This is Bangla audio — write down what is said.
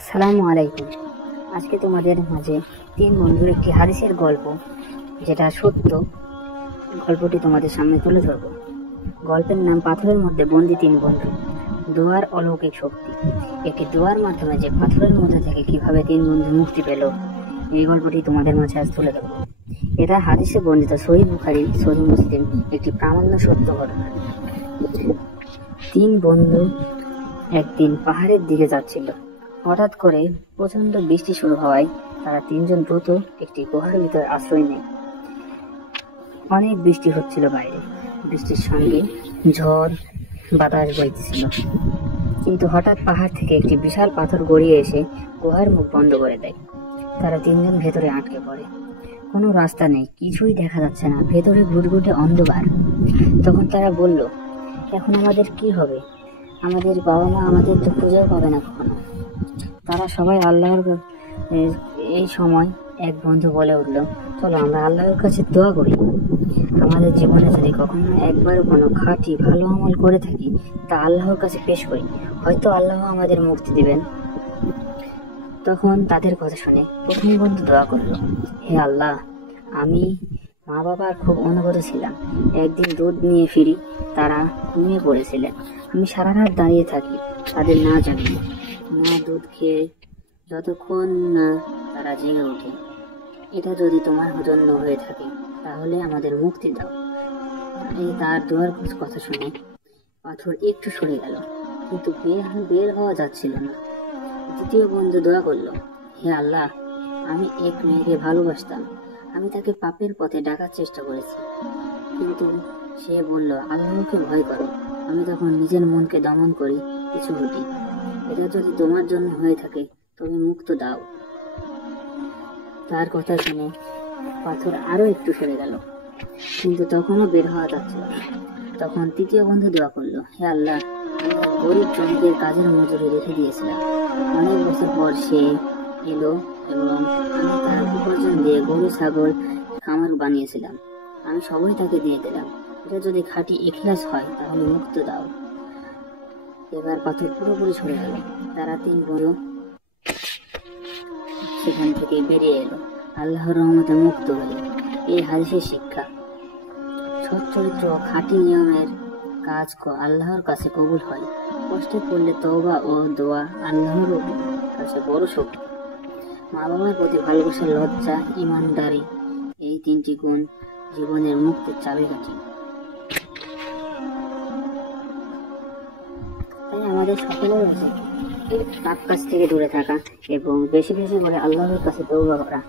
আসসালামু আলাইকুম। আজকে তোমাদের মাঝে তিন বন্ধুর একটি হাদিসের গল্প, যেটা সত্য গল্পটি তোমাদের সামনে তুলে ধরব। গল্পের নাম পাথরের মধ্যে বন্দি তিন বন্ধু, দোয়ার অলৌকিক শক্তি। একটি দোয়ার মাধ্যমে যে পাথরের মধ্যে থেকে কিভাবে তিন বন্ধু মুক্তি পেল, এই গল্পটি তোমাদের মাঝে আজ তুলে ধরব। এটা হাদিসে বর্ণিত সহিহ বুখারী, সহিহ মুসলিম একটি প্রামাণ্য সত্য ঘটনা। তিন বন্ধু একদিন পাহাড়ের দিকে যাচ্ছিল। হঠাৎ করে প্রচন্ড বৃষ্টি শুরু হওয়ায় তারা তিনজন দ্রুত একটি গুহার ভিতরে আশ্রয় নেয়। অনেক বৃষ্টি হচ্ছিল বাইরে, বৃষ্টির সঙ্গে ঝড় বাতাস বইতেছিল। কিন্তু হঠাৎ পাহাড় থেকে একটি বিশাল পাথর গড়িয়ে এসে গুহার মুখ বন্ধ করে দেয়। তারা তিনজন ভেতরে আটকে পড়ে। কোনো রাস্তা নেই, কিছুই দেখা যাচ্ছে না, ভেতরে ঘুটঘুটে অন্ধকার। তখন তারা বলল, এখন আমাদের কি হবে? আমাদের বাবা মা আমাদের তো খুঁজেও পাবে না কখনো। তারা সবাই আল্লাহর এই সময় এক বন্ধু বলে উঠল, চলো আমরা আল্লাহর কাছে দোয়া করি। আমাদের জীবনে যদি কখনো একবারও কোনো খাঁটি ভালো আমল করে থাকি, তা আল্লাহর কাছে পেশ করি, হয়তো আল্লাহ আমাদের মুক্তি দিবেন। তখন তাদের কথা শুনে প্রথম বন্ধু দোয়া করল, হে আল্লাহ, আমি মা বাবার খুব অনুগত ছিলাম। একদিন দুধ নিয়ে ফিরি, তারা ঘুমিয়ে পড়েছিলেন। আমি সারা রাত দাঁড়িয়ে থাকি, তাদের না জাগি, না দুধ খেয়ে, যতক্ষণ না তারা জেগে ওঠে। এটা যদি তোমার জন্য হয়ে থাকে, তাহলে আমাদের মুক্তি দাও। এই তার দোয়ার কথা শুনে পাথর একটু সরে গেল, কিন্তু বের হওয়া যাচ্ছিল না। দ্বিতীয় বন্ধু দোয়া করল, হে আল্লাহ, আমি এক মেয়েকে ভালোবাসতাম। আমি তাকে পাপের পথে ডাকার চেষ্টা করেছি, কিন্তু সে বলল, আল্লাহকে ভয় করো। আমি তখন নিজের মনকে দমন করি, কিছু ঘটি। এটা যদি তোমার জন্য হয়ে থাকে, তবে মুক্ত দাও। তার কথা শুনে পাথর আরো একটু সরে গেল, কিন্তু তখনও বের হওয়া যাচ্ছিল না। তখন তৃতীয় বন্ধু দোয়া করলো, হে আল্লাহ, গরিব জমিদের কাজের মজুরি রেখে দিয়েছিলাম। অনেক বছর পর সে এলো এবং আমি তার উপার্জন দিয়ে গরু ছাগল খামার বানিয়েছিলাম। আমি সবাই তাকে দিয়ে দিলাম। এটা যদি খাঁটি ইখলাস হয়, তাহলে মুক্ত দাও। এবার পাথর পুরোপুরি সরে গেল। তারা তিন বন্ধু সেখান থেকে বেরিয়ে এলো, আল্লাহর রহমতে মুক্ত হয়ে। এই হাদিসের শিক্ষা, সৎ চরিত্র ও খাঁটি নিয়মের কাজ আল্লাহর কাছে কবুল হয়। কষ্টে পড়লে তওবা ও দোয়া আল্লাহর কাছে বড় শক্তি। মা বাবার প্রতি ভালোবাসা, লজ্জা, ইমানদারি, এই তিনটি গুণ জীবনের মুক্তির চাবিকাঠি। তাই আমাদের সকলের উচিত পাপ কাজ থেকে দূরে থাকা এবং বেশি বেশি করে আল্লাহর কাছে তওবা করা।